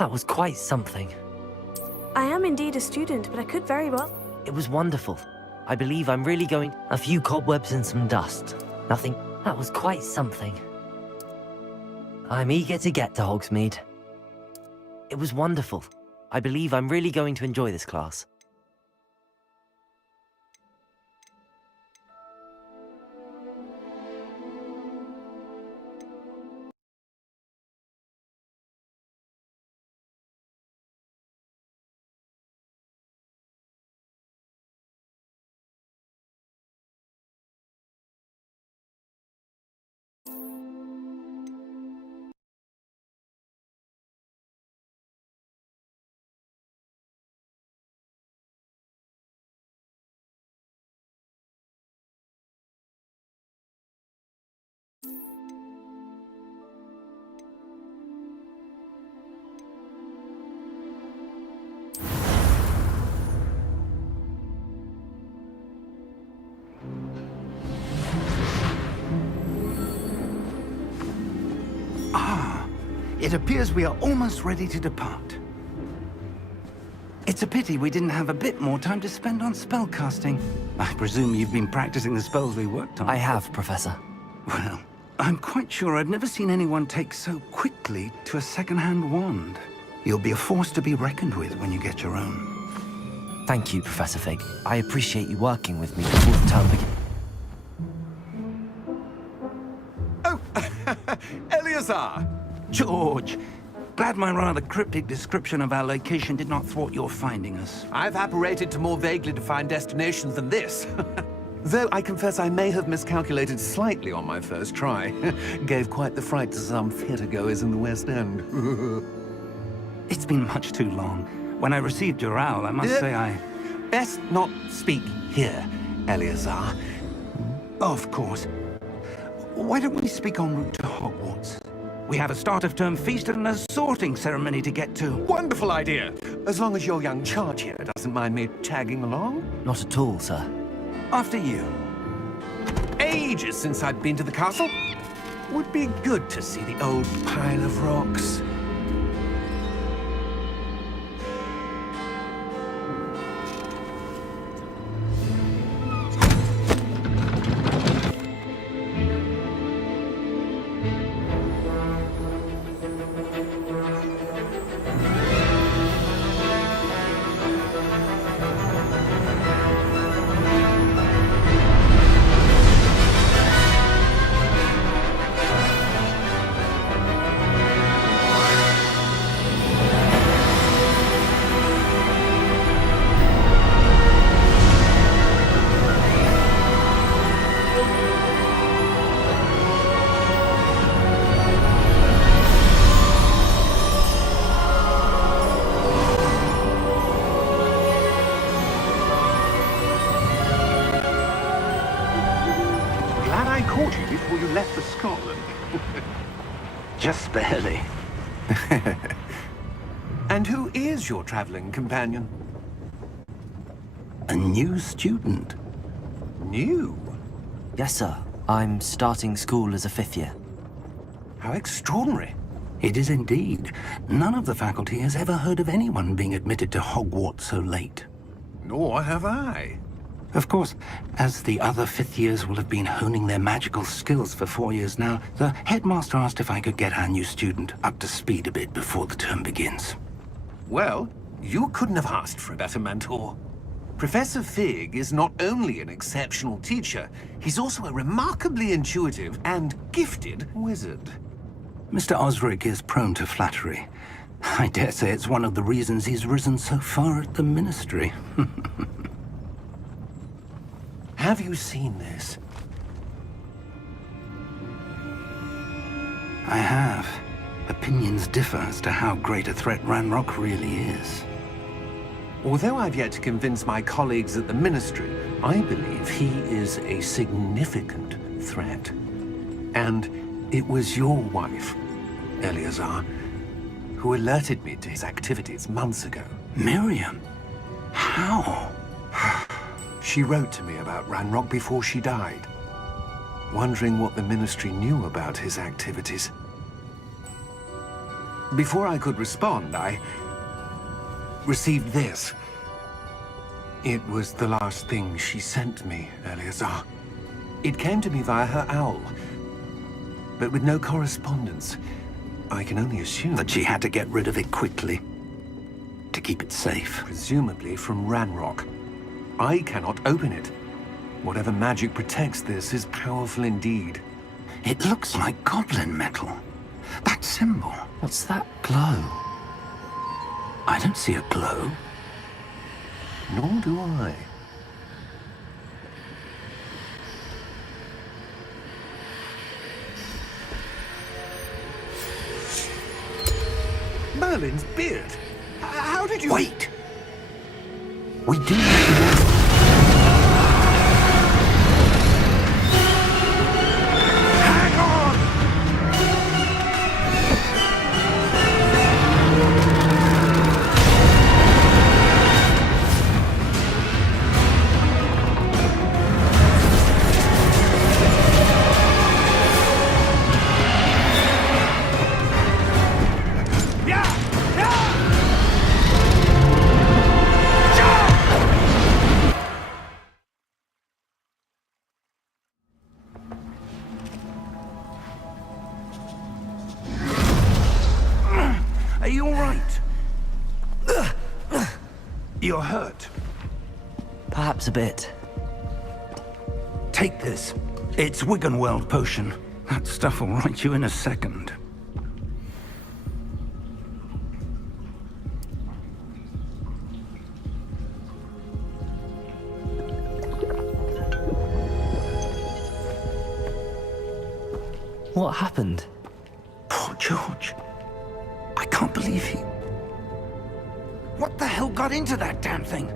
That was quite something. I am indeed a student, but I could very well... It was wonderful. I believe I'm really going... A few cobwebs and some dust. Nothing. That was quite something. I'm eager to get to Hogsmeade. It was wonderful. I believe I'm really going to enjoy this class. It appears we are almost ready to depart. It's a pity we didn't have a bit more time to spend on spellcasting. I presume you've been practicing the spells we worked on. I have, Professor. Well, I'm quite sure I've never seen anyone take so quickly to a second-hand wand. You'll be a force to be reckoned with when you get your own. Thank you, Professor Fig. I appreciate you working with me before the term begins. Oh, Eleazar! George, glad my rather cryptic description of our location did not thwart your finding us. I've apparated to more vaguely defined destinations than this. Though I confess I may have miscalculated slightly on my first try. Gave quite the fright to some theatre-goers in the West End. It's been much too long. When I received your owl, I must say I... Best not speak here, Eleazar. Of course. Why don't we speak en route to Hogwarts? We have a start-of-term feast and a sorting ceremony to get to. Wonderful idea! As long as your young charge here doesn't mind me tagging along. Not at all, sir. After you. Ages since I'd been to the castle. Would be good to see the old pile of rocks. Just barely. And who is your traveling companion? A new student. New? Yes, sir. I'm starting school as a 5th year. How extraordinary. It is indeed. None of the faculty has ever heard of anyone being admitted to Hogwarts so late. Nor have I. Of course, as the other 5th years will have been honing their magical skills for 4 years now, the headmaster asked if I could get our new student up to speed a bit before the term begins. Well, you couldn't have asked for a better mentor. Professor Fig is not only an exceptional teacher, he's also a remarkably intuitive and gifted wizard. Mr. Osric is prone to flattery. I dare say it's one of the reasons he's risen so far at the Ministry. Have you seen this? I have. Opinions differ as to how great a threat Ranrock really is. Although I've yet to convince my colleagues at the Ministry, I believe he is a significant threat. And it was your wife, Eleazar, who alerted me to his activities months ago. Miriam? How? She wrote to me about Ranrock before she died, wondering what the Ministry knew about his activities. Before I could respond, I received this. It was the last thing she sent me, Eleazar. It came to me via her owl, but with no correspondence. I can only assume That she had to get rid of it quickly, to keep it safe. presumably from Ranrock. I cannot open it. Whatever magic protects this is powerful indeed. It looks like goblin metal. That symbol. What's that? Glow. I don't see a glow. Nor do I. Merlin's beard! How did you... Wait! We do need to know. Hang on! Are you all right? You're hurt. Perhaps a bit. Take this. It's Wiggenweld potion. That stuff will right you in a second. What happened? Poor George. I can't believe he... What the hell got into that damn thing?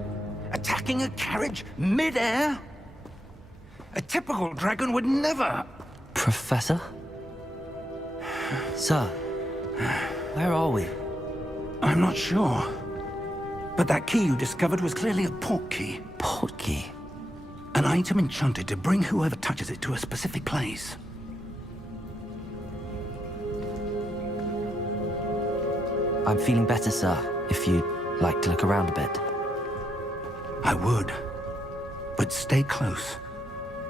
Attacking a carriage mid-air? A typical dragon would never... Professor? Sir, where are we? I'm not sure. But that key you discovered was clearly a port key. Port key? An item enchanted to bring whoever touches it to a specific place. I'm feeling better, sir, if you'd like to look around a bit. I would. But stay close.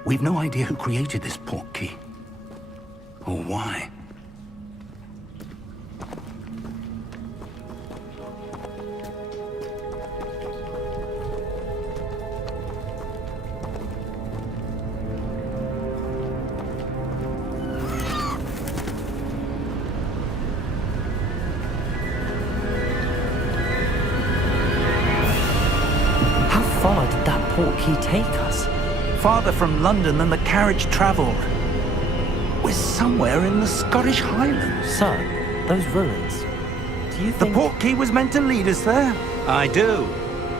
We've no idea who created this port key. Or why. How far did that port key take us? Farther from London than the carriage traveled. We're somewhere in the Scottish Highlands. Sir, those ruins. Do you The think... port key was meant to lead us there? I do.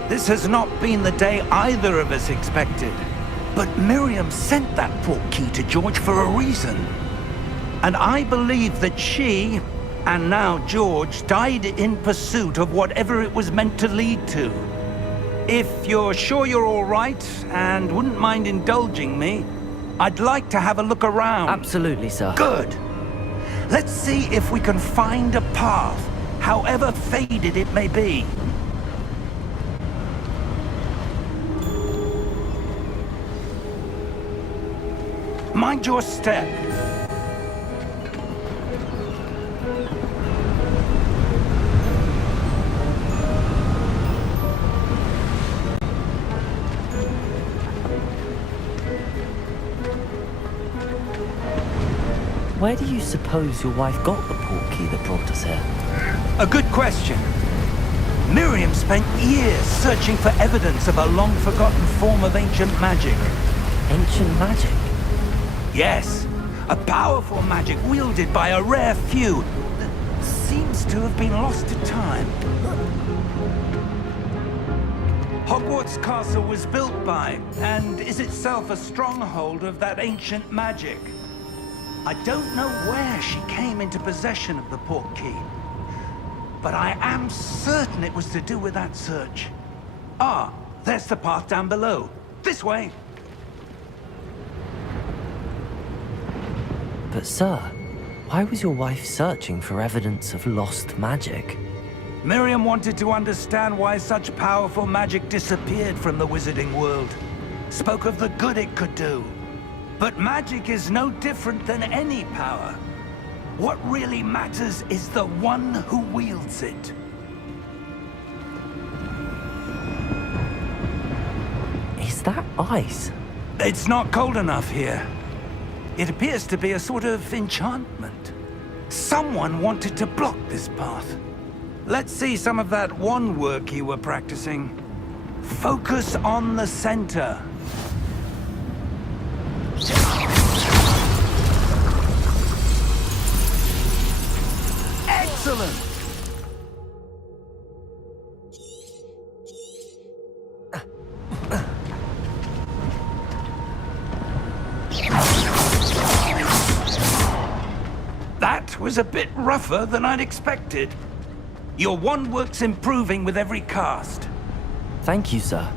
This has not been the day either of us expected. But Miriam sent that port key to George for a reason. And I believe that she, and now George, died in pursuit of whatever it was meant to lead to. If you're sure you're all right, and wouldn't mind indulging me, I'd like to have a look around. Absolutely, sir. Good. Let's see if we can find a path, however faded it may be. Mind your step. Where do you suppose your wife got the port key that brought us here? A good question. Miriam spent years searching for evidence of a long-forgotten form of ancient magic. Ancient magic? Yes, a powerful magic wielded by a rare few that seems to have been lost to time. Hogwarts Castle was built by, and is itself a stronghold of that ancient magic. I don't know where she came into possession of the port key, but I am certain it was to do with that search. Ah, there's the path down below. This way. But sir, Why was your wife searching for evidence of lost magic? Miriam wanted to understand why such powerful magic disappeared from the wizarding world. Spoke of the good it could do. But magic is no different than any power. What really matters is the one who wields it. Is that ice? It's not cold enough here. It appears to be a sort of enchantment. Someone wanted to block this path. Let's see some of that wand work you were practicing. Focus on the center. Excellent! That was a bit rougher than I'd expected. Your wand work's improving with every cast. Thank you, sir.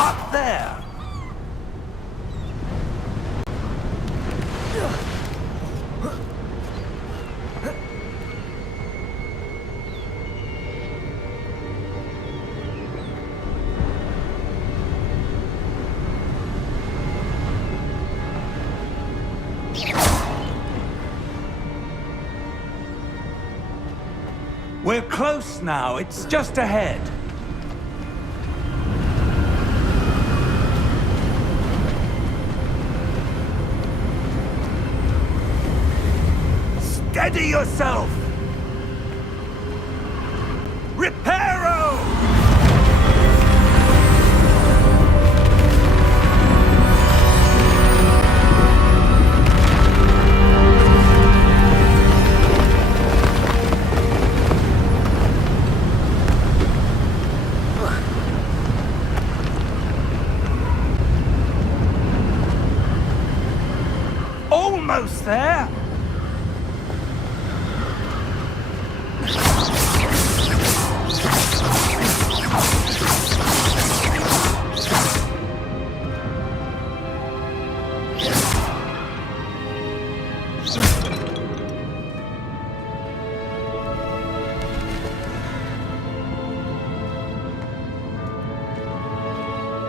Up there! We're close now. It's just ahead. Steady yourself! Reparo! Almost there!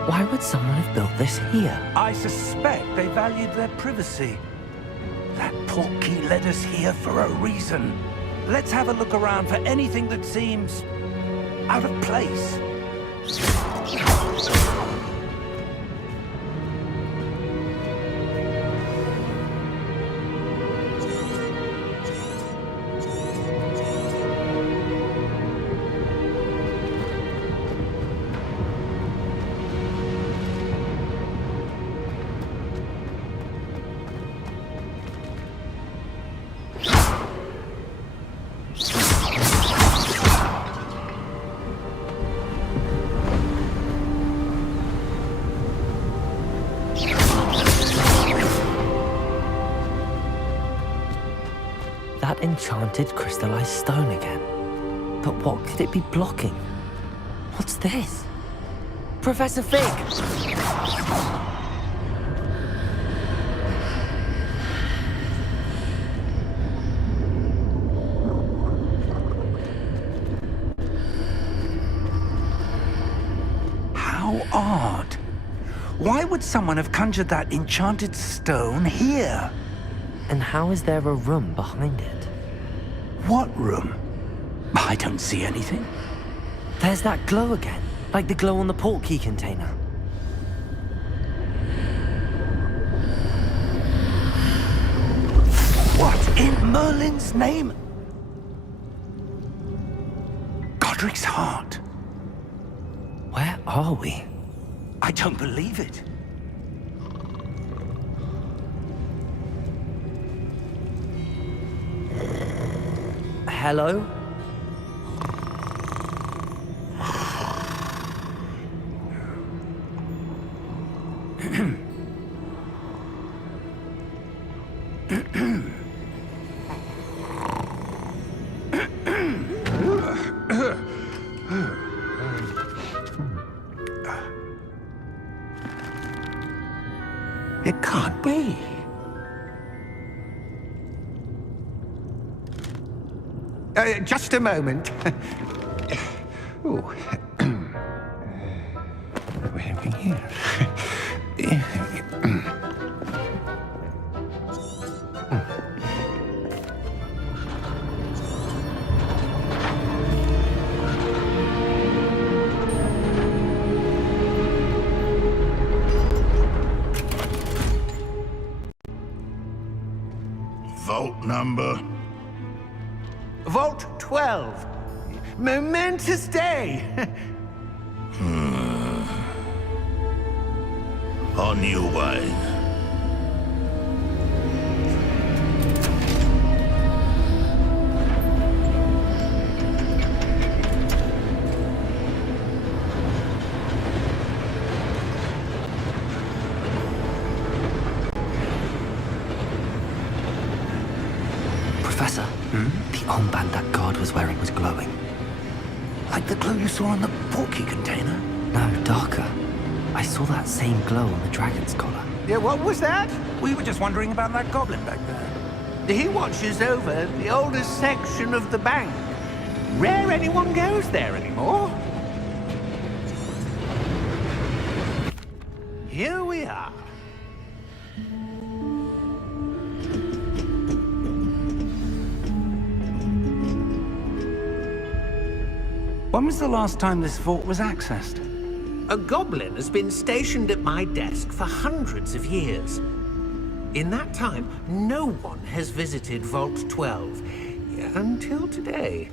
Why would someone have built this here? I suspect they valued their privacy. That portkey led us here for a reason. Let's have a look around for anything that seems out of place. That enchanted crystallized stone again. But what could it be blocking? What's this? Professor Fig! How odd. Why would someone have conjured that enchanted stone here? And how is there a room behind it? What room? I don't see anything. There's that glow again, like the glow on the portkey container. What in Merlin's name? Godric's heart. Where are we? I don't believe it. Hello? be? Just a moment. Ooh. Wait a minute here. Vault number? Vault 12. Momentous day. On your way. Professor, the armband that guard was wearing was glowing. Like the glow you saw on the portkey container? No, darker. I saw that same glow on the dragon's collar. Yeah, what was that? We were just wondering about that goblin back there. He watches over the oldest section of the bank. Rare anyone goes there anymore. Here we are. When was the last time this vault was accessed? A goblin has been stationed at my desk for hundreds of years. In that time, no one has visited Vault 12 until today.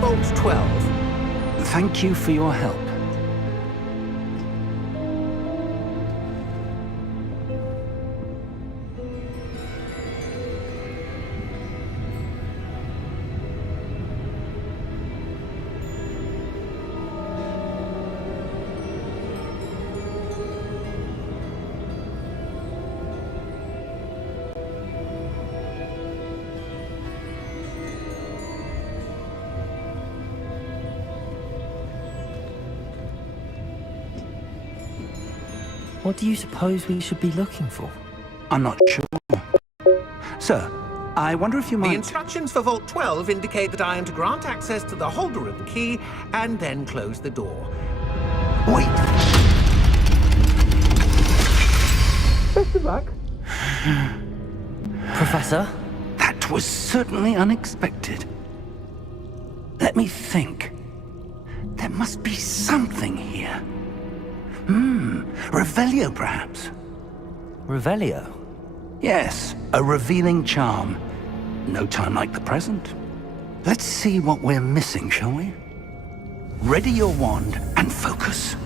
Vault 12. Thank you for your help. What do you suppose we should be looking for? I'm not sure. Sir, I wonder if you The might... instructions for Vault 12 indicate that I am to grant access to the holder of the key and then close the door. Wait! Best of luck. Professor? That was certainly unexpected. Let me think. There must be something here. Revelio, perhaps? Revelio? Yes, a revealing charm. No time like the present. Let's see what we're missing, shall we? Ready your wand and focus.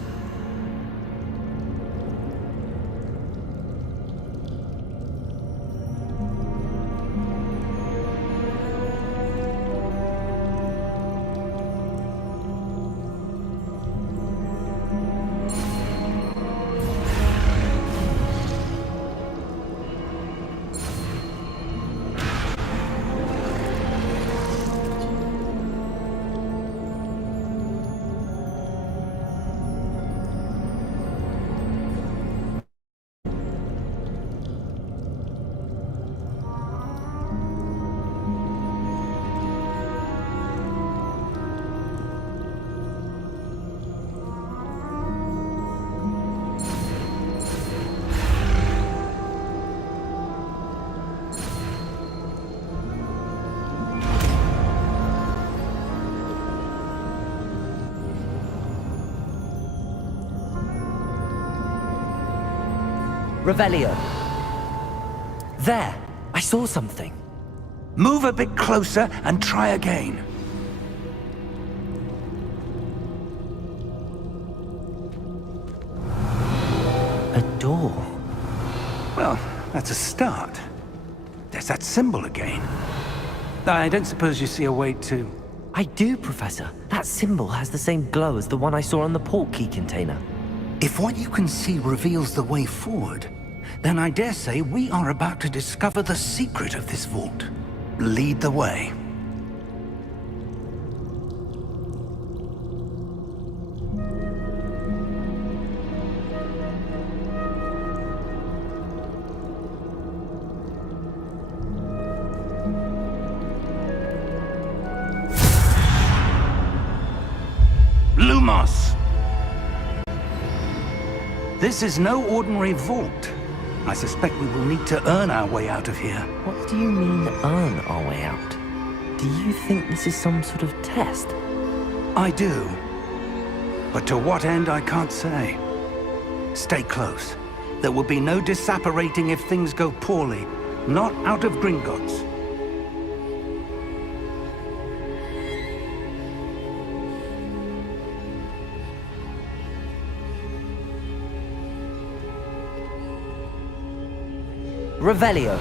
Revelio. There! I saw something. Move a bit closer and try again. A door. Well, that's a start. There's that symbol again. I don't suppose you see a way to... I do, Professor. That symbol has the same glow as the one I saw on the portkey container. If what you can see reveals the way forward, Then I dare say we are about to discover the secret of this vault. Lead the way. Lumos! This is no ordinary vault. I suspect we will need to earn our way out of here. What do you mean, earn our way out? Do you think this is some sort of test? I do. But to what end, I can't say. Stay close. There will be no disapparating if things go poorly. Not out of Gringotts. Revelio.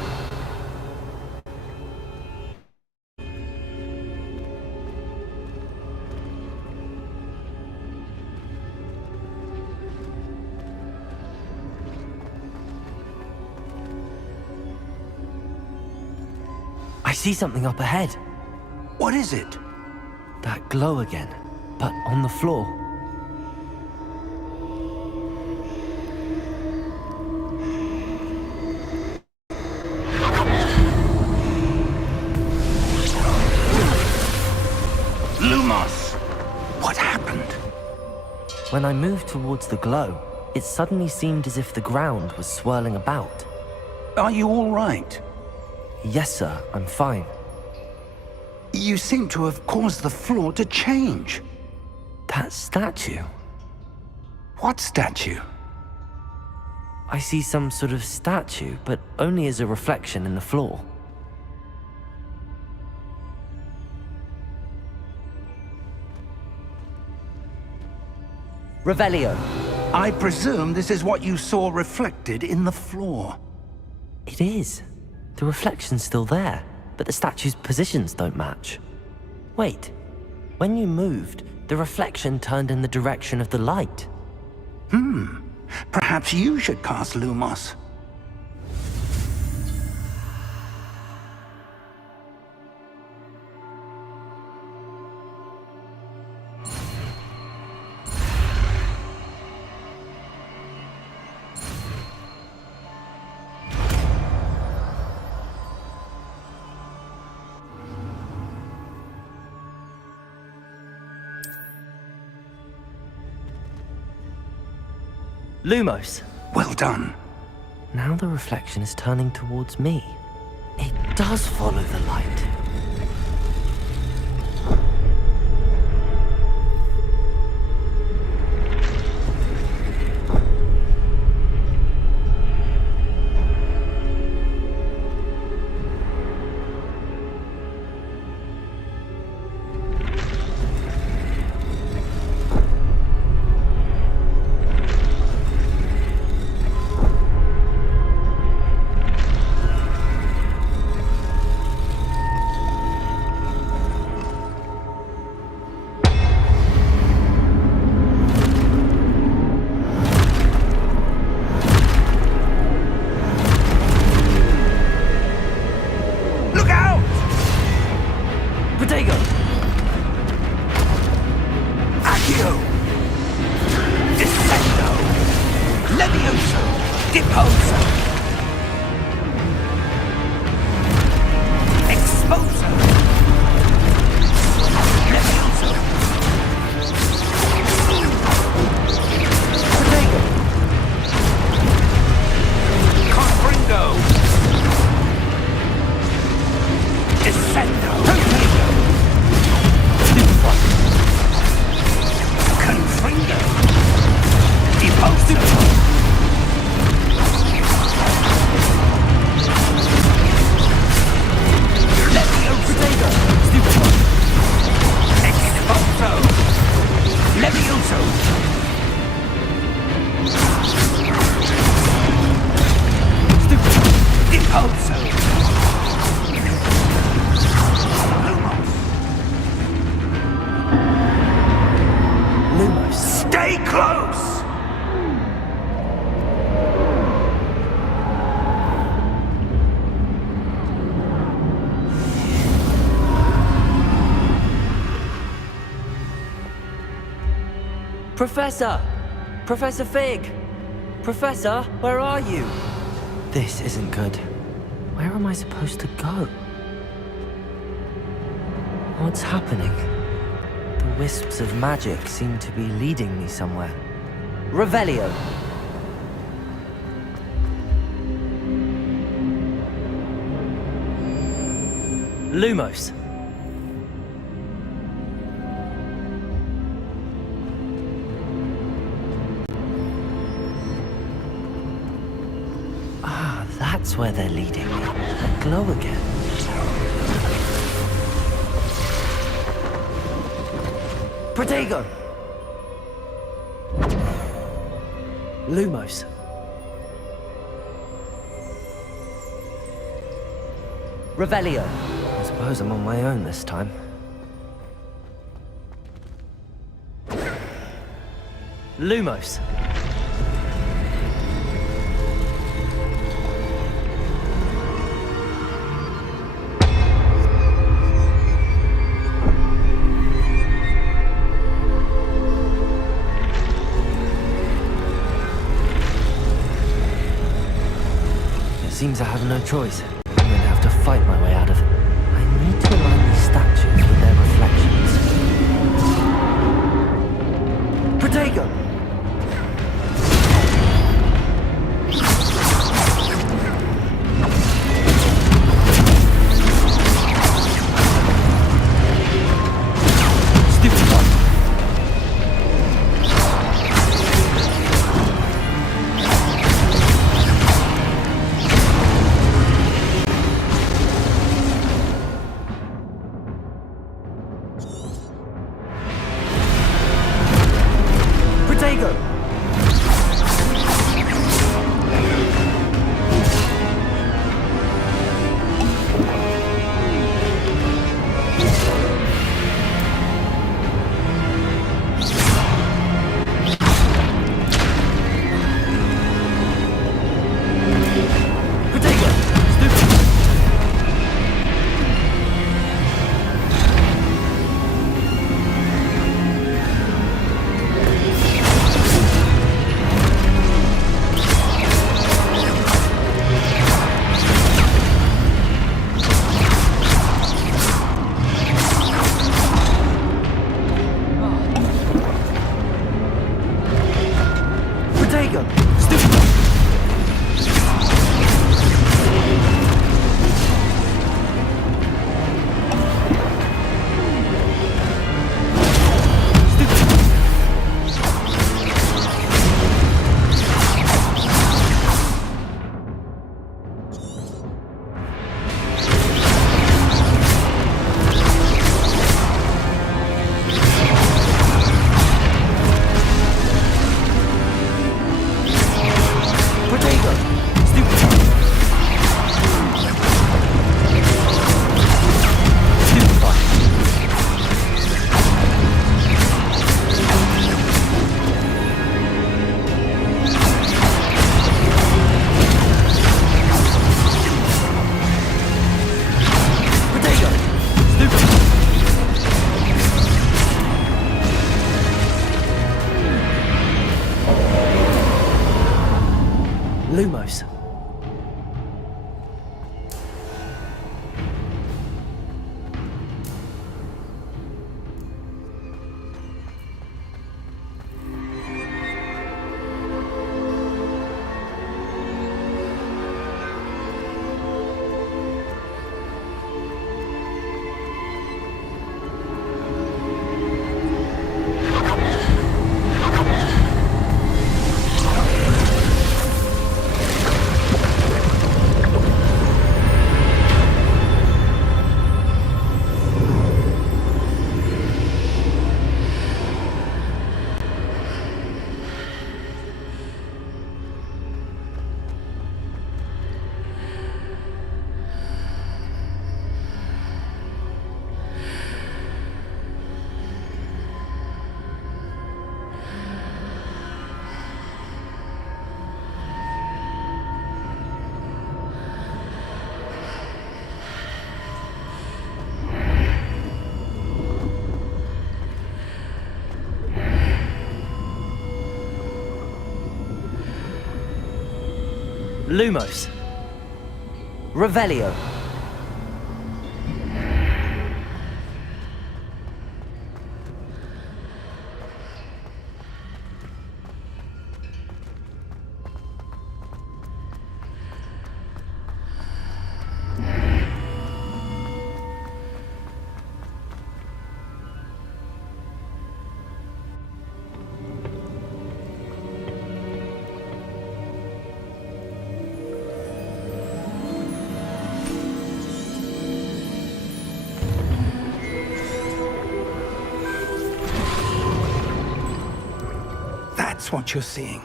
I see something up ahead. What is it? That glow again, but on the floor. Lumos! What happened? When I moved towards the glow, it suddenly seemed as if the ground was swirling about. Are you all right? Yes, sir, I'm fine. You seem to have caused the floor to change. That statue. What statue? I see some sort of statue, but only as a reflection in the floor. Revelio. I presume this is what you saw reflected in the floor. It is. The reflection's still there, but the statue's positions don't match. Wait. When you moved, the reflection turned in the direction of the light. Perhaps you should cast Lumos. Lumos. Well done. Now the reflection is turning towards me. It does follow the light. Professor! Professor Fig! Professor, where are you? This isn't good. Where am I supposed to go? What's happening? The wisps of magic seem to be leading me somewhere. Revelio! Lumos! Ah, that's where they're leading me. A glow again. Protego! Lumos. Revelio. I suppose I'm on my own this time. Lumos. It seems I have no choice. I'm going to have to fight my way out of it. I need to align these statues with their reflections. Protego! Protego! Lumos. Revelio. That's what you're seeing.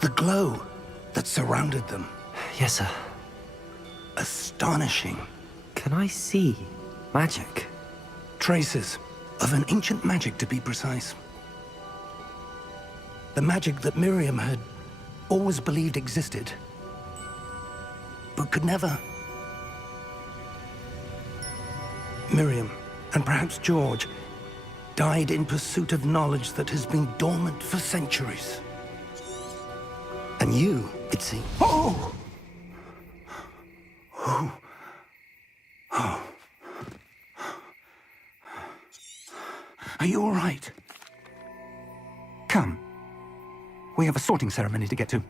The glow that surrounded them. Yes, sir. Astonishing. Can I see magic? Traces of an ancient magic, to be precise. The magic that Miriam had always believed existed, but could never. Miriam, and perhaps George, died in pursuit of knowledge that has been dormant for centuries. And you, it seems. Oh! Oh! Oh! Are you all right? Come. We have a sorting ceremony to get to.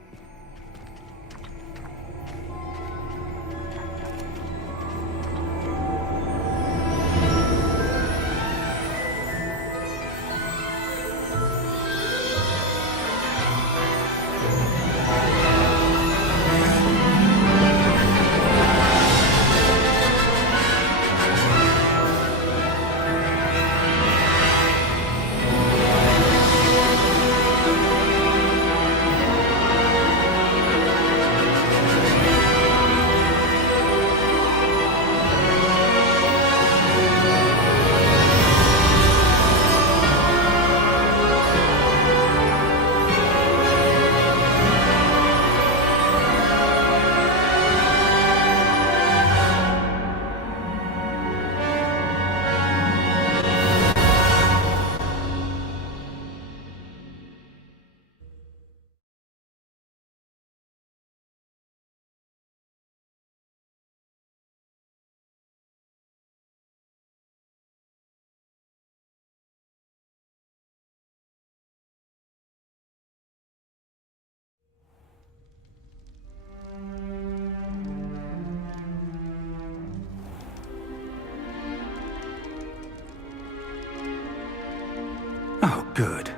Oh, good.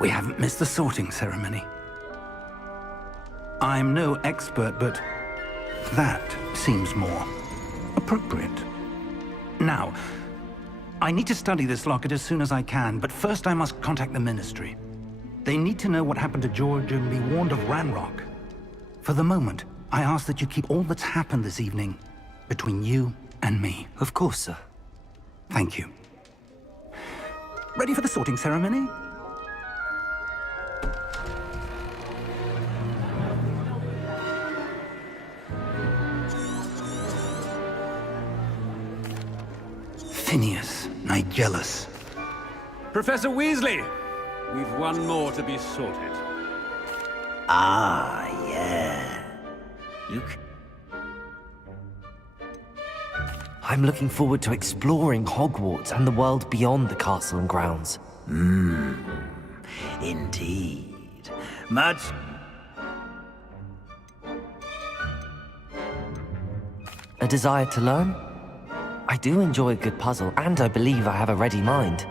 We haven't missed the sorting ceremony. I'm no expert, but that seems more appropriate. Now, I need to study this locket as soon as I can, but first I must contact the Ministry. They need to know what happened to George and be warned of Ranrock. For the moment, I ask that you keep all that's happened this evening between you and me. Of course, sir. Thank you. Ready for the sorting ceremony? Phineas, Nigellus. Professor Weasley, we've one more to be sorted. Ah, yeah. I'm looking forward to exploring Hogwarts and the world beyond the castle and grounds. Indeed. Much... A desire to learn? I do enjoy a good puzzle, and I believe I have a ready mind.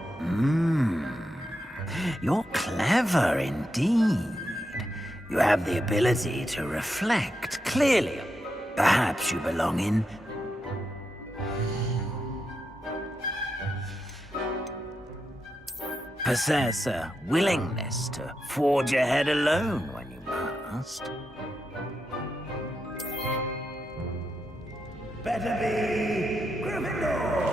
You're clever indeed. You have the ability to reflect clearly. Perhaps you belong in... possess a willingness to forge ahead alone when you must. Better be Gryffindor!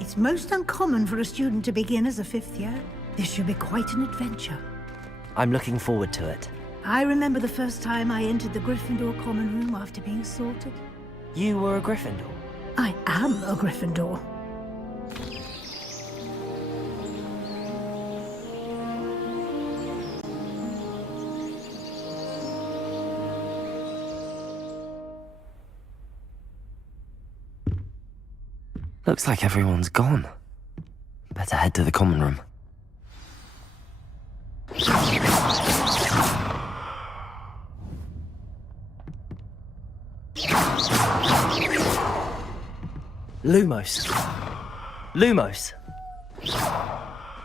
It's most uncommon for a student to begin as a 5th year. This should be quite an adventure. I'm looking forward to it. I remember the first time I entered the Gryffindor common room after being sorted. You were a Gryffindor? I am a Gryffindor. Looks like everyone's gone. Better head to the common room. Lumos. Lumos.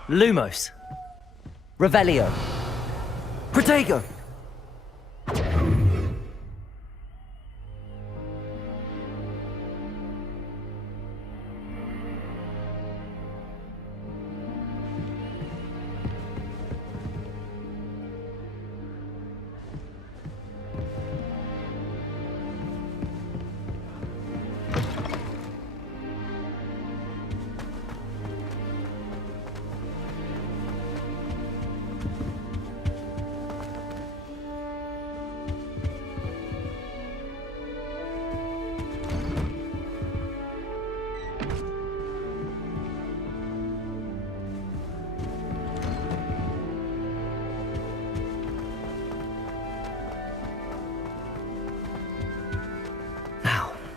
Lumos. Revelio. Protego.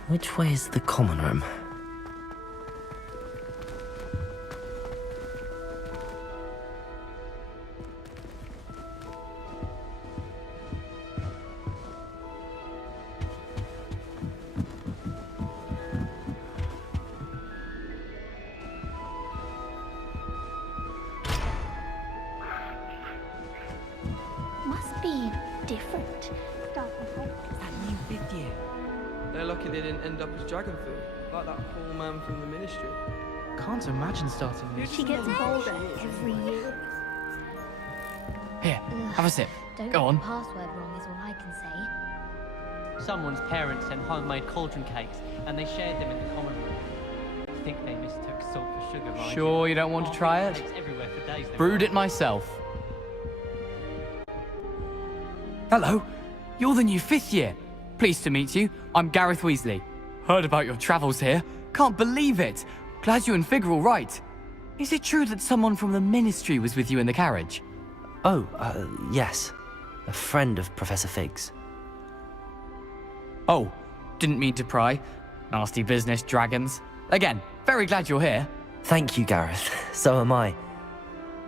Which way is the common room? Must be different. They're lucky they didn't end up as dragon food, like that poor man from the ministry. Can't imagine starting this. She gets bolder every year. Here, have a sip. Don't Go get on. the password wrong is all I can say. Someone's parents sent homemade cauldron cakes, and they shared them in the common room. I think they mistook salt for sugar, mind Sure you don't want to try it? Cakes everywhere for days. Brewed it myself. Hello, you're the new 5th year. Pleased to meet you. I'm Gareth Weasley. Heard about your travels here. Can't believe it. Glad you and Fig are all right. Is it true that someone from the ministry was with you in the carriage? Oh, yes. A friend of Professor Fig's. Oh, didn't mean to pry. Nasty business, dragons. Again, very glad you're here. Thank you, Gareth. So am I.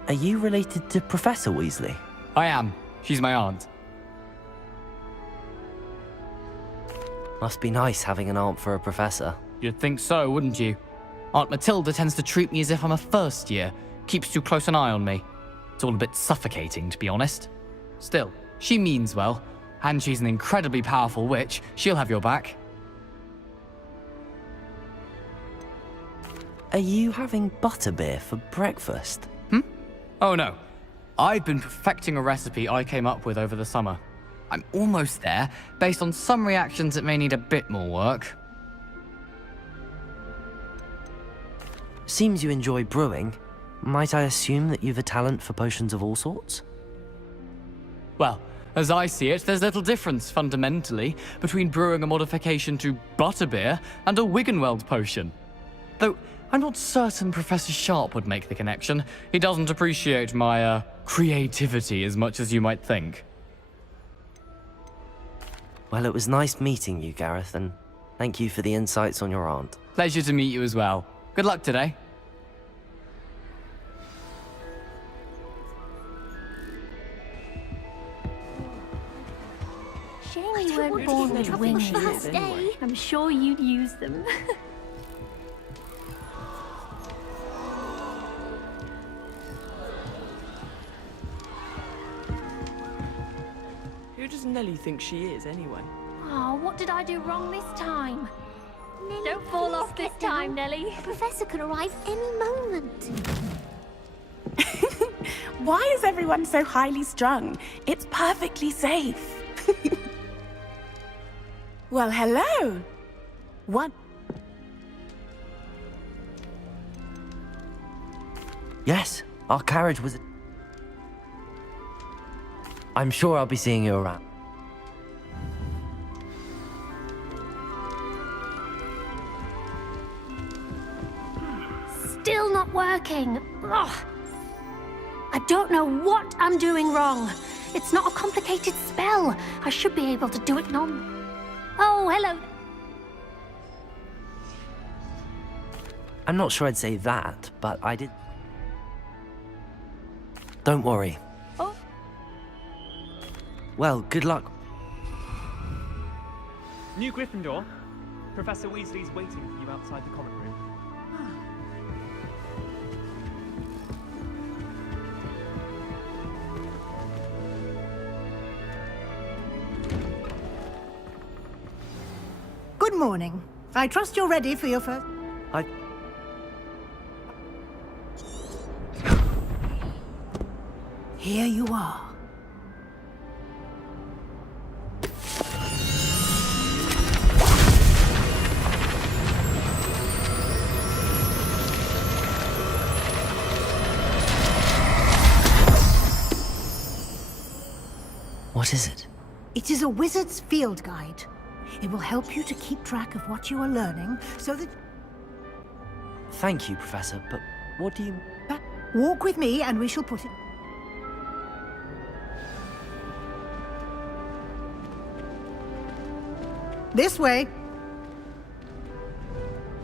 Are you related to Professor Weasley? I am. She's my aunt. Must be nice having an aunt for a professor. You'd think so, wouldn't you? Aunt Matilda tends to treat me as if I'm a 1st year. Keeps too close an eye on me. It's all a bit suffocating, to be honest. Still, she means well. And she's an incredibly powerful witch. She'll have your back. Are you having butterbeer for breakfast? Oh no. I've been perfecting a recipe I came up with over the summer. I'm almost there. Based on some reactions, it may need a bit more work. Seems you enjoy brewing. Might I assume that you've a talent for potions of all sorts? Well, as I see it, there's little difference, fundamentally, between brewing a modification to butterbeer and a Wiggenweld potion. Though, I'm not certain Professor Sharp would make the connection. He doesn't appreciate my, creativity as much as you might think. Well, it was nice meeting you, Gareth, and thank you for the insights on your aunt. Pleasure to meet you as well. Good luck today. Shame you weren't born with wings. First day. I'm sure you'd use them. Who does Nellie think she is, anyway? Oh, what did I do wrong this time? Nelly, don't fall off this time, Nellie. The professor could arrive any moment. Why is everyone so highly strung? It's perfectly safe. Well, hello. One. Yes, our carriage was... I'm sure I'll be seeing you around. Still not working. Ugh. I don't know what I'm doing wrong. It's not a complicated spell. I should be able to do it Oh, hello. I'm not sure I'd say that, but I did... Don't worry. Oh. Well, good luck. New Gryffindor. Professor Weasley's waiting for you outside the common room. Good morning. I trust you're ready for your first... Here you are. What is it? It is a wizard's field guide. It will help you to keep track of what you are learning so that... Thank you, Professor, but what do you... Walk with me and we shall put it... This way.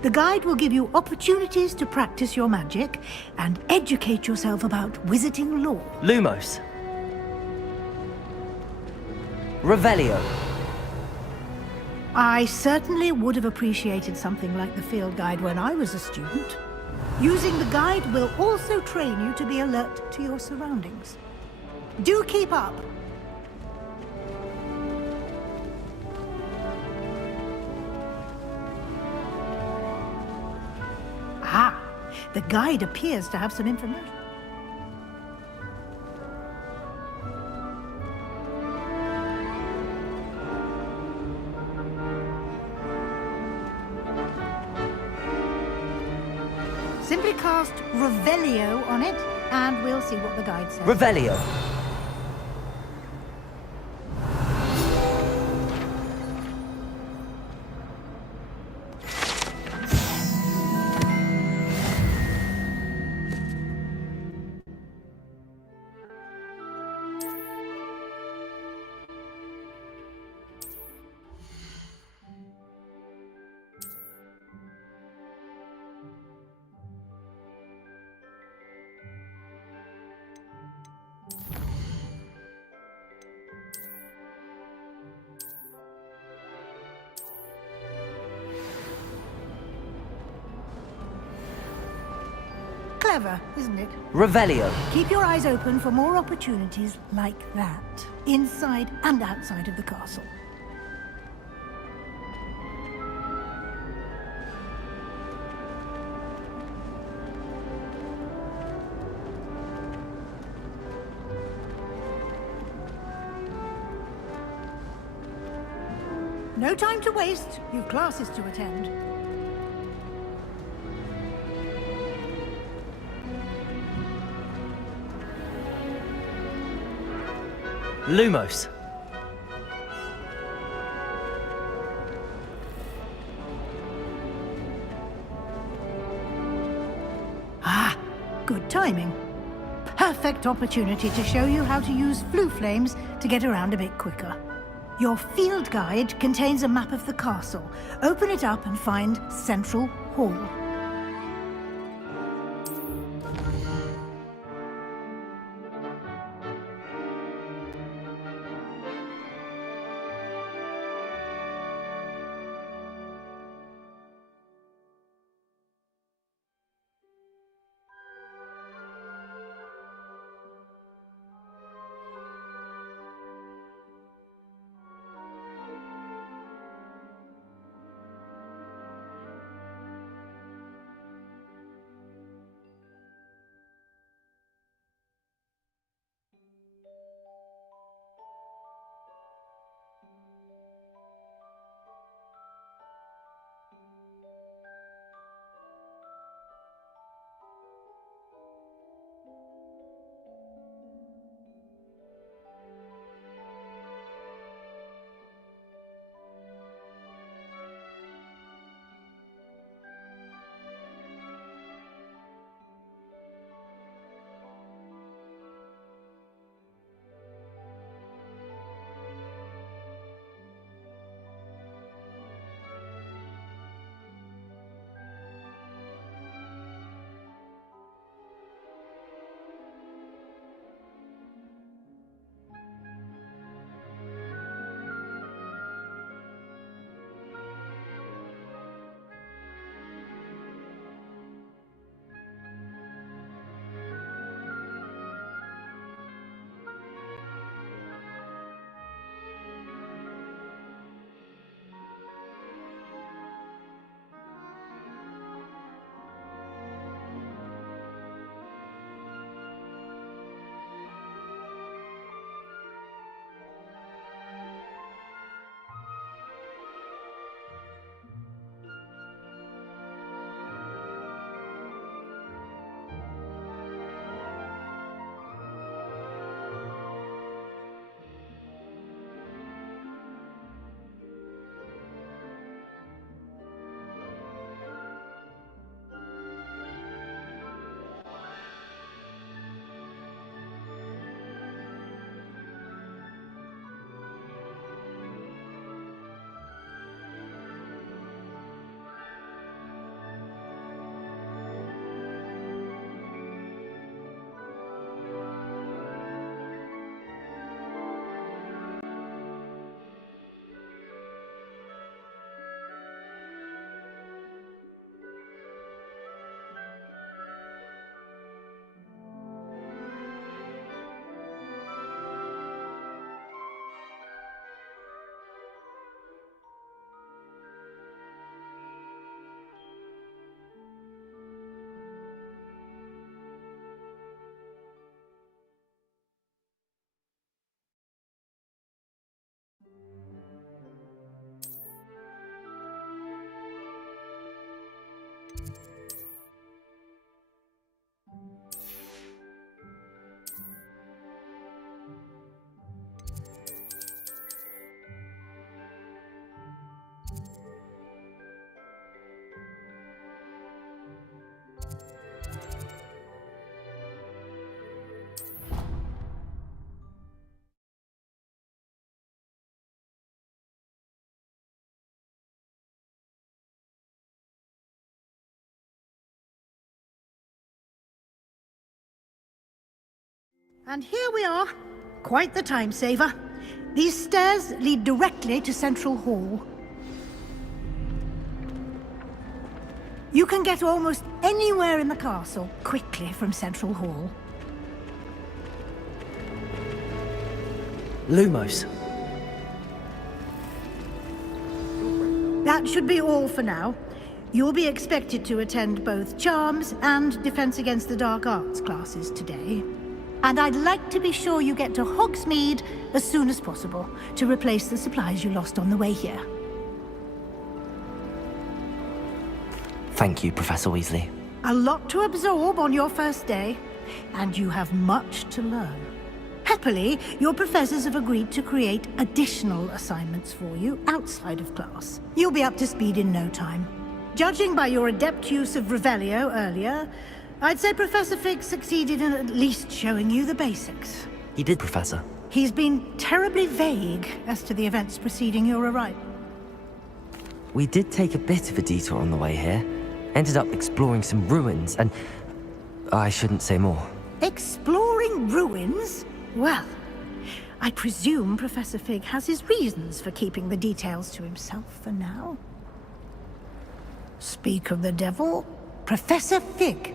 The guide will give you opportunities to practice your magic and educate yourself about wizarding lore. Lumos. Revelio. I certainly would have appreciated something like the field guide when I was a student. Using the guide will also train you to be alert to your surroundings. Do keep up. Ah, the guide appears to have some information. Simply cast Revelio on it, and we'll see what the guide says. Revelio. Clever, isn't it? Revelio. Keep your eyes open for more opportunities like that, inside and outside of the castle. No time to waste. You've classes to attend. Lumos. Ah, good timing. Perfect opportunity to show you how to use flue flames to get around a bit quicker. Your field guide contains a map of the castle. Open it up and find Central Hall. And here we are. Quite the time saver. These stairs lead directly to Central Hall. You can get almost anywhere in the castle quickly from Central Hall. Lumos. That should be all for now. You'll be expected to attend both Charms and Defense Against the Dark Arts classes today. And I'd like to be sure you get to Hogsmeade as soon as possible to replace the supplies you lost on the way here. Thank you, Professor Weasley. A lot to absorb on your first day, and you have much to learn. Happily, your professors have agreed to create additional assignments for you outside of class. You'll be up to speed in no time. Judging by your adept use of Revelio earlier, I'd say Professor Fig succeeded in at least showing you the basics. He did, Professor. He's been terribly vague as to the events preceding your arrival. We did take a bit of a detour on the way here. Ended up exploring some ruins, and I shouldn't say more. Exploring ruins? Well, I presume Professor Fig has his reasons for keeping the details to himself for now. Speak of the devil, Professor Fig.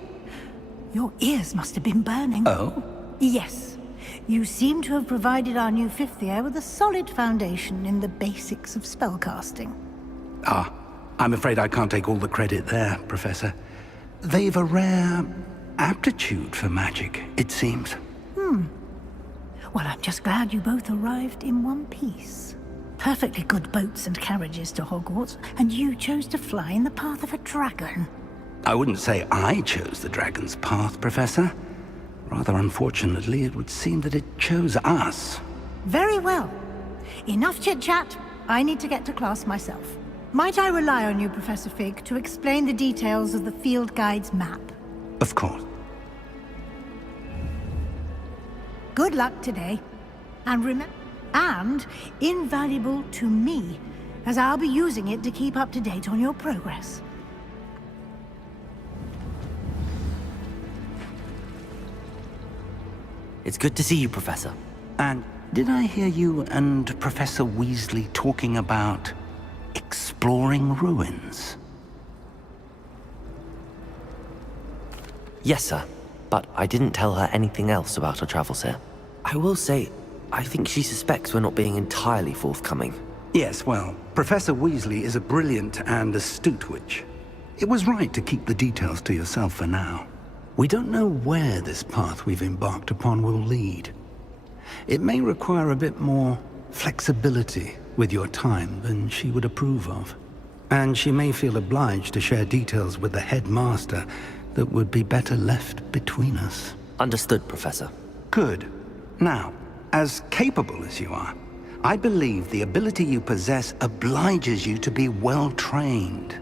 Your ears must have been burning. Oh? Yes. You seem to have provided our new fifth year with a solid foundation in the basics of spellcasting. Ah, I'm afraid I can't take all the credit there, Professor. They've a rare aptitude for magic, it seems. Well, I'm just glad you both arrived in one piece. Perfectly good boats and carriages to Hogwarts, and you chose to fly in the path of a dragon. I wouldn't say I chose the dragon's path, Professor. Rather unfortunately, it would seem that it chose us. Very well. Enough chit-chat. I need to get to class myself. Might I rely on you, Professor Fig, to explain the details of the field guide's map? Of course. Good luck today. And remember, and invaluable to me, as I'll be using it to keep up to date on your progress. It's good to see you, Professor. And did I hear you and Professor Weasley talking about exploring ruins? Yes, sir. But I didn't tell her anything else about our travels here. I will say, I think she suspects we're not being entirely forthcoming. Yes, well, Professor Weasley is a brilliant and astute witch. It was right to keep the details to yourself for now. We don't know where this path we've embarked upon will lead. It may require a bit more flexibility with your time than she would approve of. And she may feel obliged to share details with the headmaster that would be better left between us. Understood, Professor. Good. Now, as capable as you are, I believe the ability you possess obliges you to be well trained.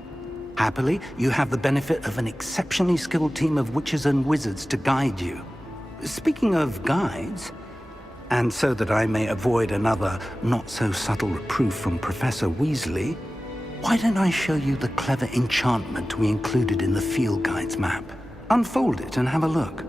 Happily, you have the benefit of an exceptionally skilled team of witches and wizards to guide you. Speaking of guides, and so that I may avoid another not-so-subtle reproof from Professor Weasley, why don't I show you the clever enchantment we included in the field guide's map? Unfold it and have a look.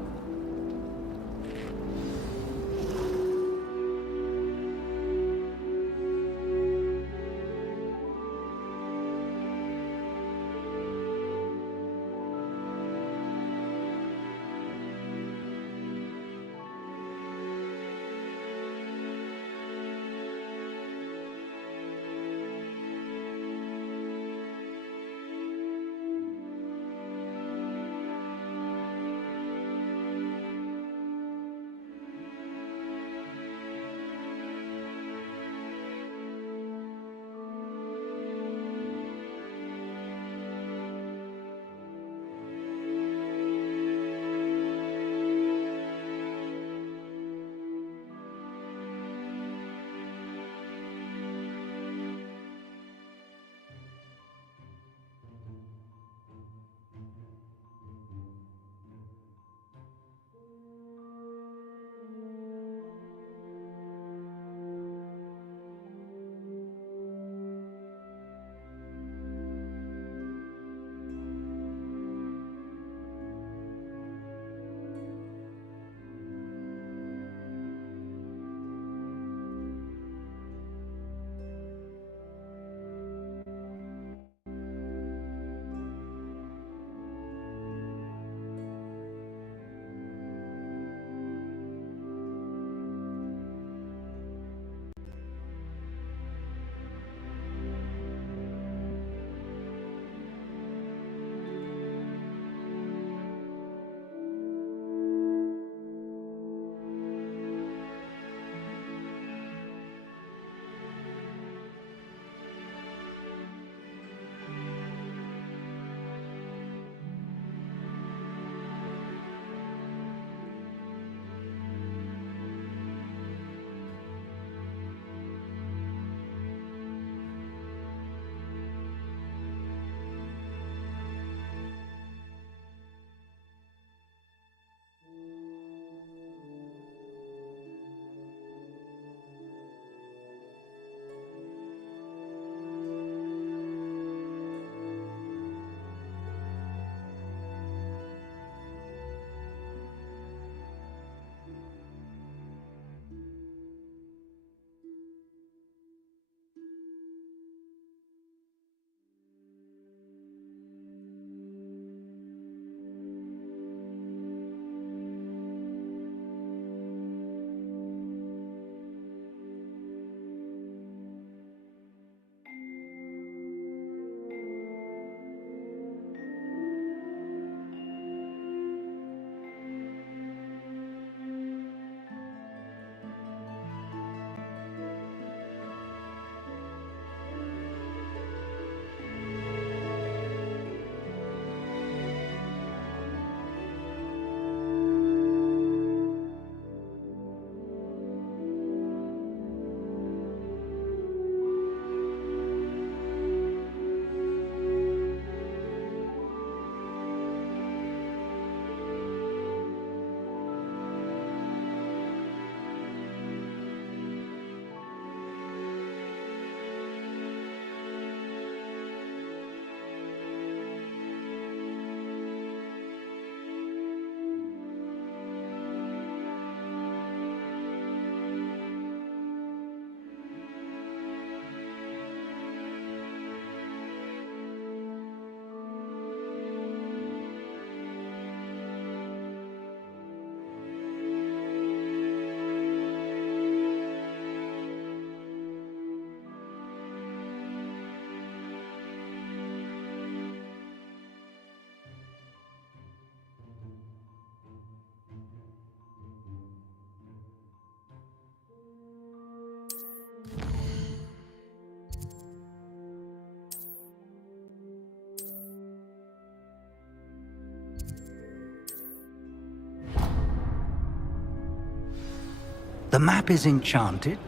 The map is enchanted.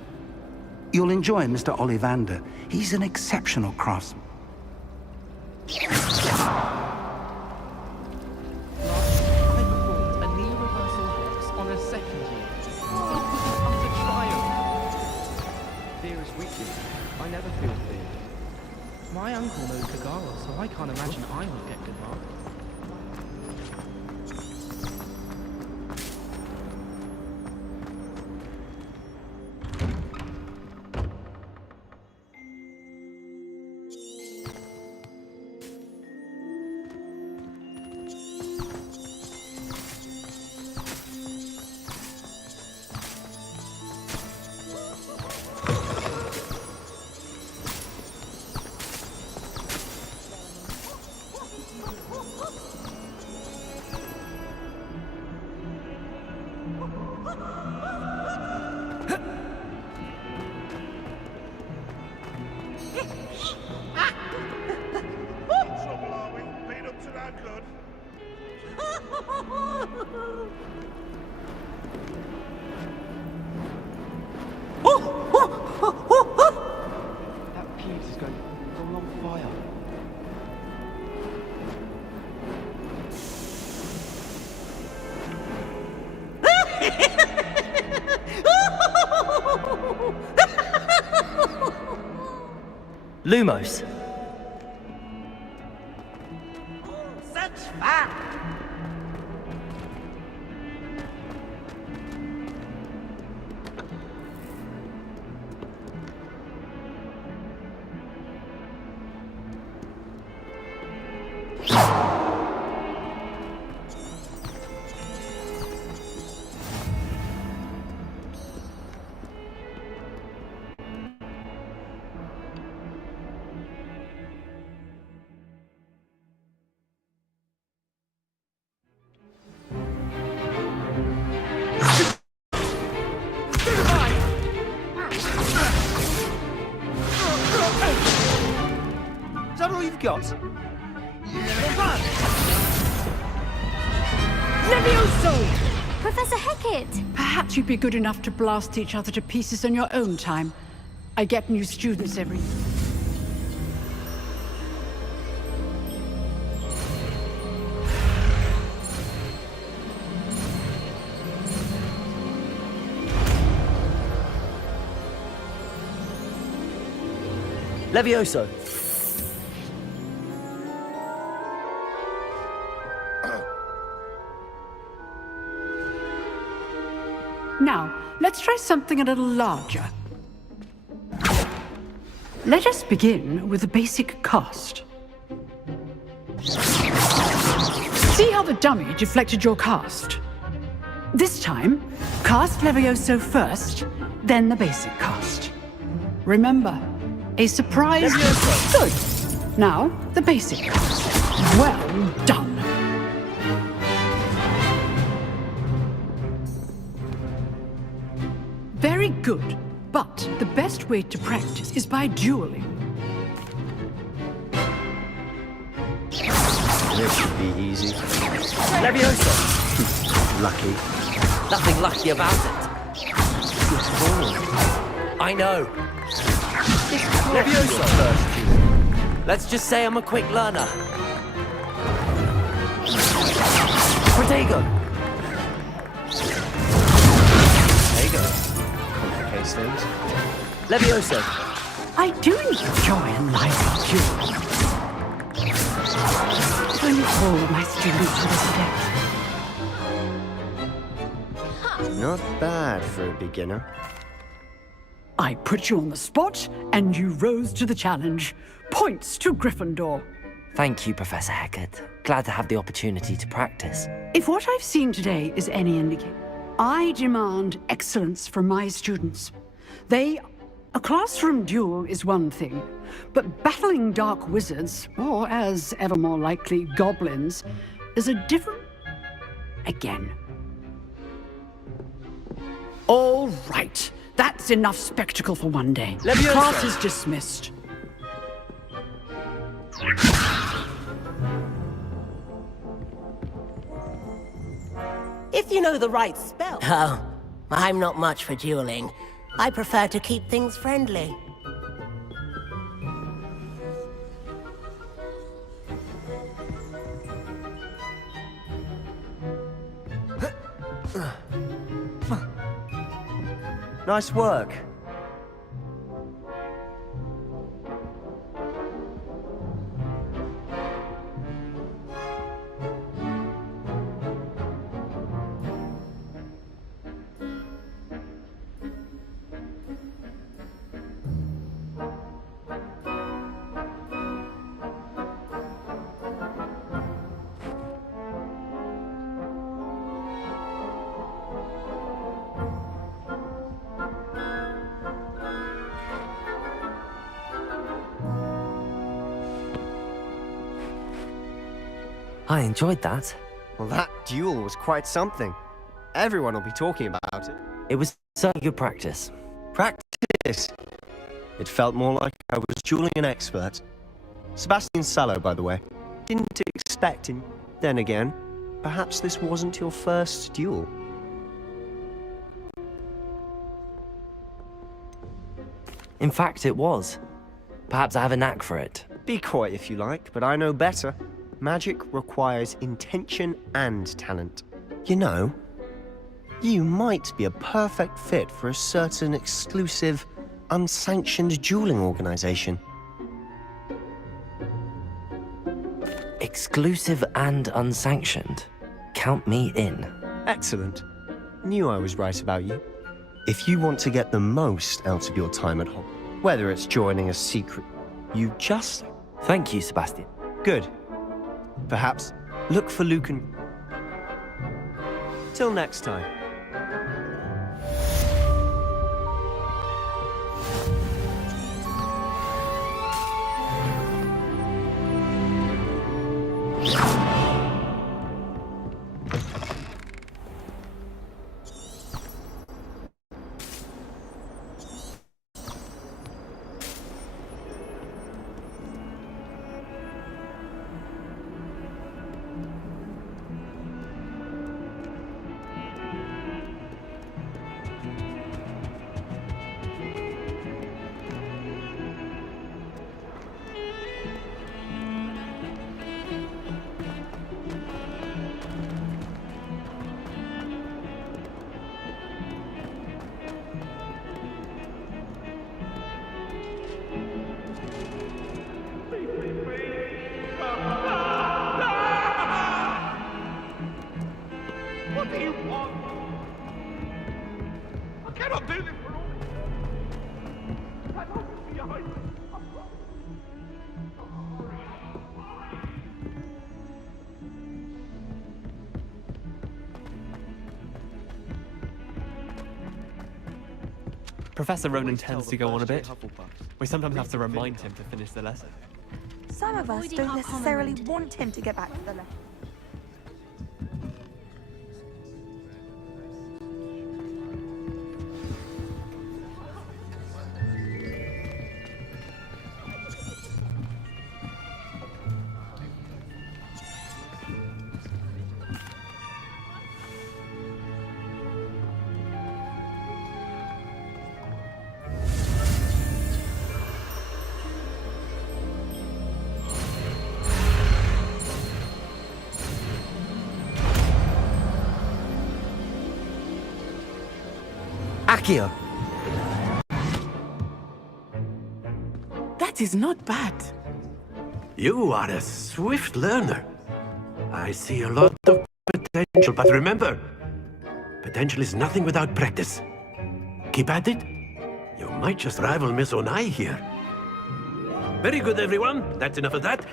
You'll enjoy Mr. Ollivander. He's an exceptional craftsman. I performed a knee reversal hops on a second year. It was an utter triumph. Fear is weakness. I never feel fear. My uncle knows Kagara, so I can't imagine I would get good marks. That fuse is going on fire. Lumos. Such fun! Is that all you've got? Professor Hecat! Perhaps you'd be good enough to blast each other to pieces in your own time. I get new students every... Levioso. Now, let's try something a little larger. Let us begin with the basic cast. See how the dummy deflected your cast? This time, cast Levioso first, then the basic cast. Remember, a surprise... Good! Now, the basic cast. Well done! Very good, but the best way to practice is by dueling. This should be easy. Levioso. Lucky. Nothing lucky about it. It's falling. I know. Levioso. Let's just say I'm a quick learner. Protego. Complicates things. Levioso. I do enjoy a lively duel. Only all my students to this depth. Not bad for a beginner. I put you on the spot, and you rose to the challenge. Points to Gryffindor. Thank you, Professor Hecat. Glad to have the opportunity to practice. If what I've seen today is any indicator, I demand excellence from my students. A classroom duel is one thing, but battling dark wizards, or as ever more likely, goblins, is a different... again. All right. That's enough spectacle for one day. Levioso. Class is dismissed. If you know the right spell. Oh, I'm not much for dueling. I prefer to keep things friendly. Nice work. I enjoyed that. Well, that duel was quite something. Everyone will be talking about it. It was certainly good practice. Practice? It felt more like I was dueling an expert. Sebastian Sallow, by the way. Didn't expect him. Then again, perhaps this wasn't your first duel. In fact, it was. Perhaps I have a knack for it. Be coy if you like, but I know better. Magic requires intention and talent. You know, you might be a perfect fit for a certain exclusive, unsanctioned dueling organization. Exclusive and unsanctioned. Count me in. Excellent. Knew I was right about you. If you want to get the most out of your time at home, whether it's joining a secret, you just... Thank you, Sebastian. Good. Perhaps look for Luke and... Till next time. What do you want? I cannot do this for all. I don't see behind me. Professor Ronan tends to go on a bit. We sometimes have to remind him to finish the lesson. Some of us don't necessarily want him to get back to the lesson. Accio! That is not bad. You are a swift learner. I see a lot of potential, but remember, potential is nothing without practice. Keep at it. You might just rival Miss Onai here. Very good, everyone. That's enough of that.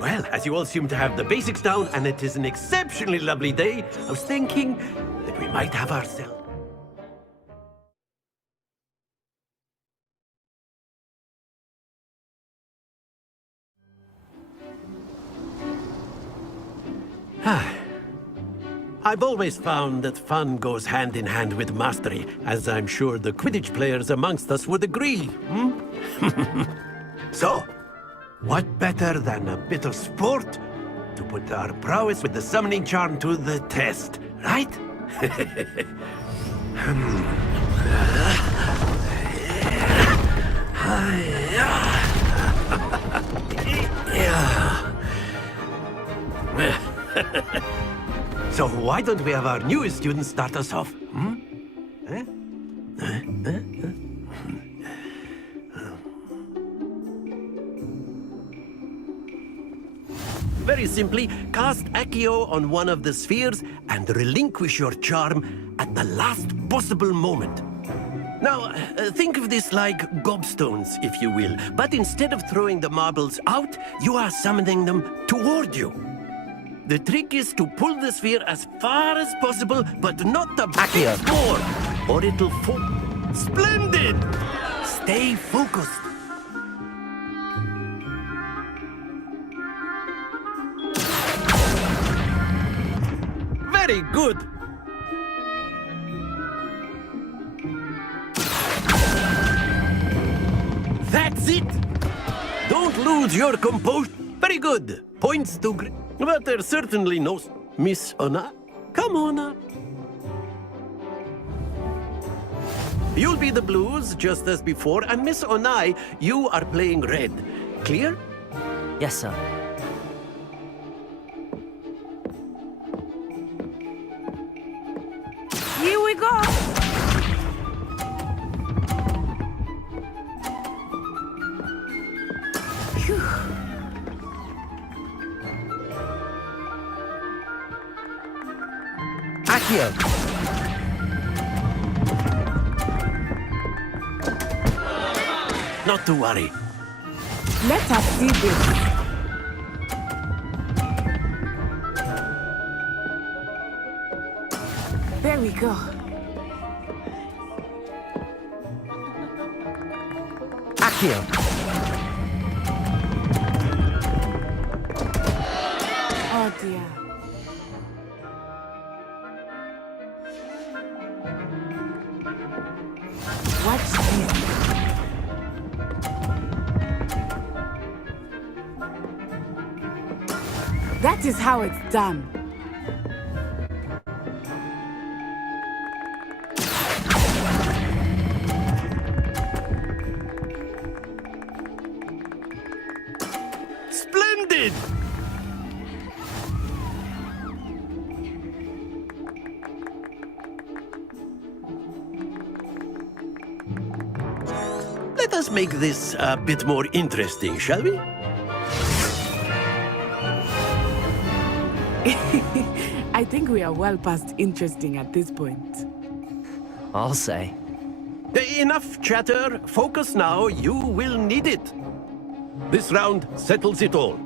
Well, as you all seem to have the basics down, and it is an exceptionally lovely day, I was thinking that we might have ourselves... I've always found that fun goes hand in hand with mastery, as I'm sure the Quidditch players amongst us would agree. So, what better than a bit of sport to put our prowess with the summoning charm to the test, right? So why don't we have our newest student start us off? Very simply, cast Accio on one of the spheres and relinquish your charm at the last possible moment. Now, think of this like gobstones, if you will, but instead of throwing the marbles out, you are summoning them toward you. The trick is to pull the sphere as far as possible, but not the back door, or it'll fall. Splendid! Stay focused. Very good. That's it. Don't lose your composure. Very good. Points to but there's certainly no Miss Ona. Come on up. You'll be the blues, just as before, and Miss Onai, you are playing red. Clear? Yes, sir. Here we go. Phew. Accio! Not to worry. Let us see this. There we go. Accio! Oh dear. Watch this. That is how it's done. Splendid! Let us make this a bit more interesting, shall we? I think we are well past interesting at this point. I'll say. Enough chatter. Focus now. You will need it. This round settles it all.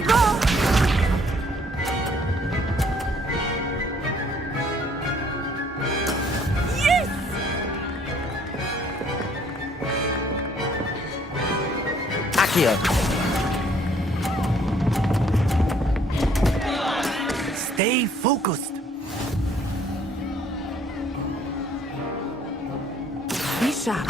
we go! Yes! Accio! Stay focused. Be sharp.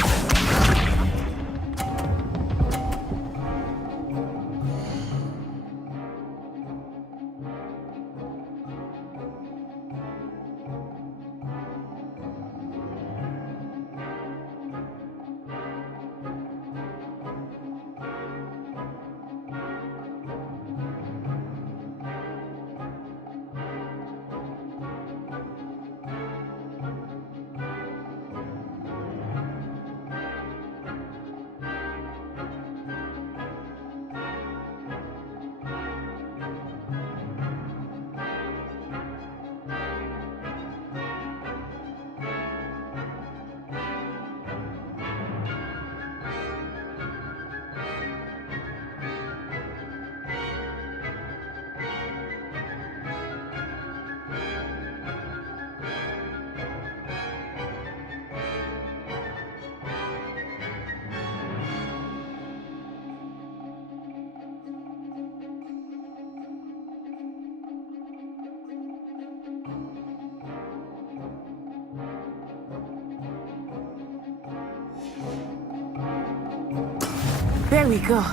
There we go.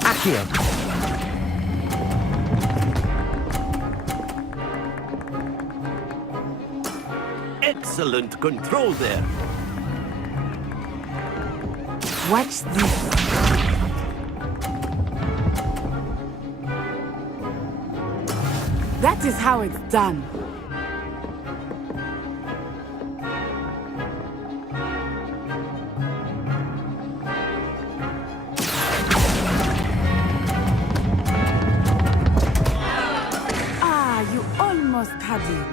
Accio! Excellent control there. Watch this. That is how it's done. Ah, you almost had it.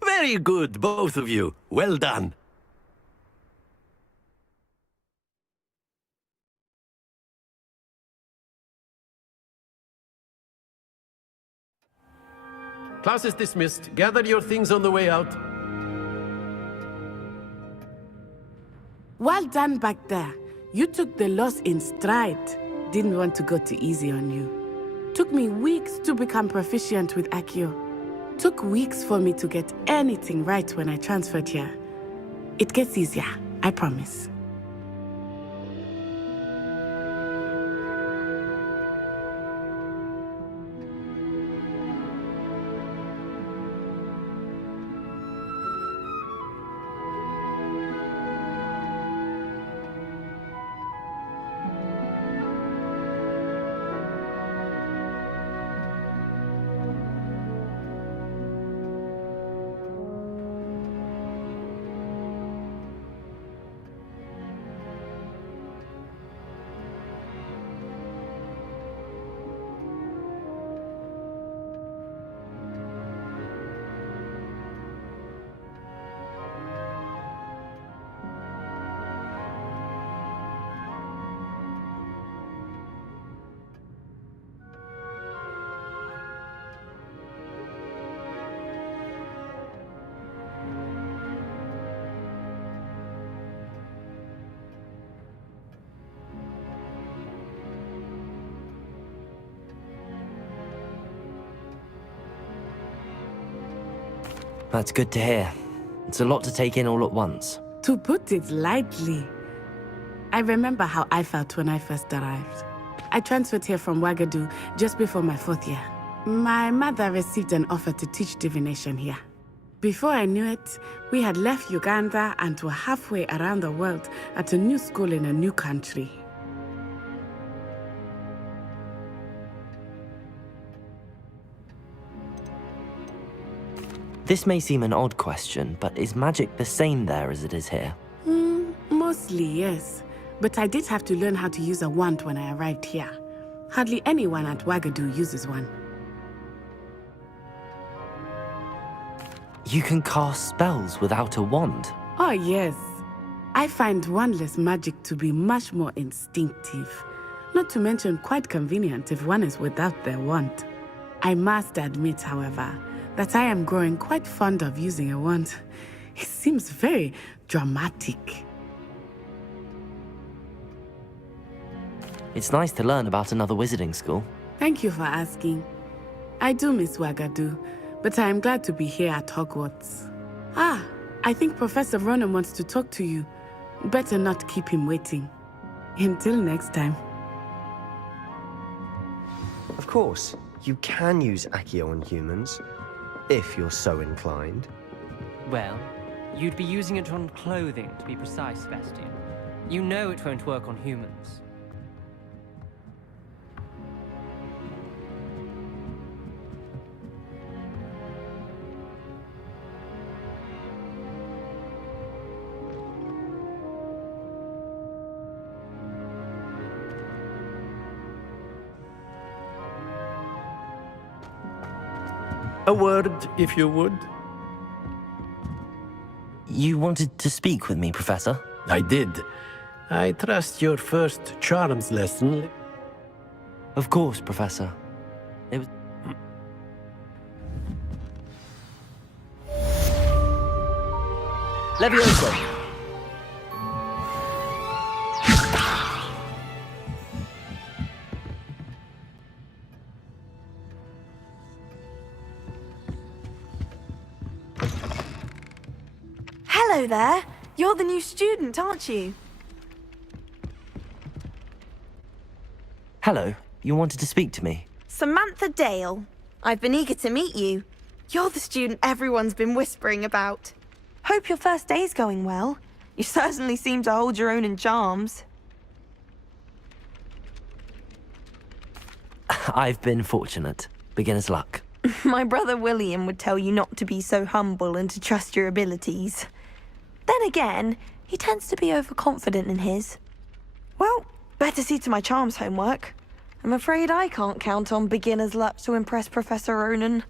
Very good, both of you. Well done. Class is dismissed. Gather your things on the way out. Well done back there. You took the loss in stride. Didn't want to go too easy on you. Took me weeks to become proficient with Accio. Took weeks for me to get anything right when I transferred here. It gets easier, I promise. That's good to hear. It's a lot to take in all at once. To put it lightly, I remember how I felt when I first arrived. I transferred here from Ouagadougou just before my 4th year. My mother received an offer to teach divination here. Before I knew it, we had left Uganda and were halfway around the world at a new school in a new country. This may seem an odd question, but is magic the same there as it is here? Mostly, yes. But I did have to learn how to use a wand when I arrived here. Hardly anyone at Ouagadougou uses one. You can cast spells without a wand. Oh, yes. I find wandless magic to be much more instinctive. Not to mention quite convenient if one is without their wand. I must admit, however, that I am growing quite fond of using a wand. It seems very dramatic. It's nice to learn about another wizarding school. Thank you for asking. I do miss Wagadu, but I am glad to be here at Hogwarts. Ah, I think Professor Ronan wants to talk to you. Better not keep him waiting. Until next time. Of course, you can use Accio on humans, if you're so inclined. Well, you'd be using it on clothing, to be precise, Sebastian. You know it won't work on humans. A word, if you would. You wanted to speak with me, Professor? I did. I trust your first charms lesson. Of course, Professor. It was... Levioso! Hello there. You're the new student, aren't you? Hello. You wanted to speak to me? Samantha Dale. I've been eager to meet you. You're the student everyone's been whispering about. Hope your first day's going well. You certainly seem to hold your own in charms. I've been fortunate. Beginner's luck. My brother William would tell you not to be so humble and to trust your abilities. Then again, he tends to be overconfident in his. Well, better see to my charms homework. I'm afraid I can't count on beginner's luck to impress Professor Ronan.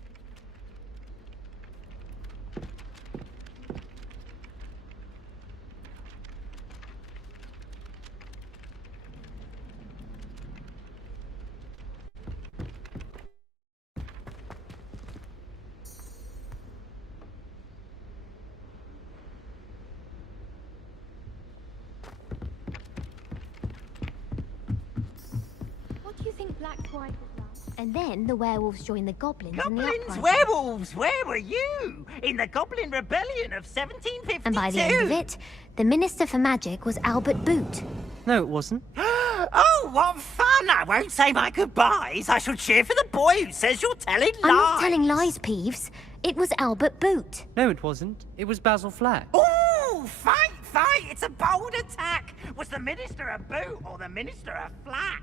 And then the werewolves joined the goblins in the Goblins, uprising. werewolves, where were you? In the Goblin Rebellion of 1752? And by the end of it, the Minister for Magic was Albert Boot. No, it wasn't. Oh, what fun! I won't say my goodbyes. I shall cheer for the boy who says you're telling lies. I'm not telling lies, Peeves. It was Albert Boot. No, it wasn't. It was Basil Flack. Ooh, fight, fight! It's a bold attack. Was the Minister a boot or the Minister a flack?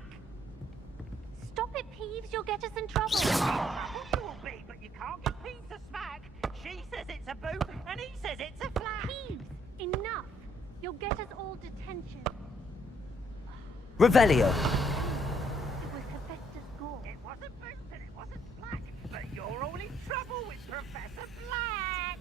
Stop it, Peeves. You'll get us in trouble. Of course you will be, but you can't get Peeves to smack. She says it's a boot, and he says it's a flack. Peeves, enough. You'll get us all detention. Revelio! It was Professor Gore. It wasn't boot and it wasn't flack, but you're all in trouble with Professor Black.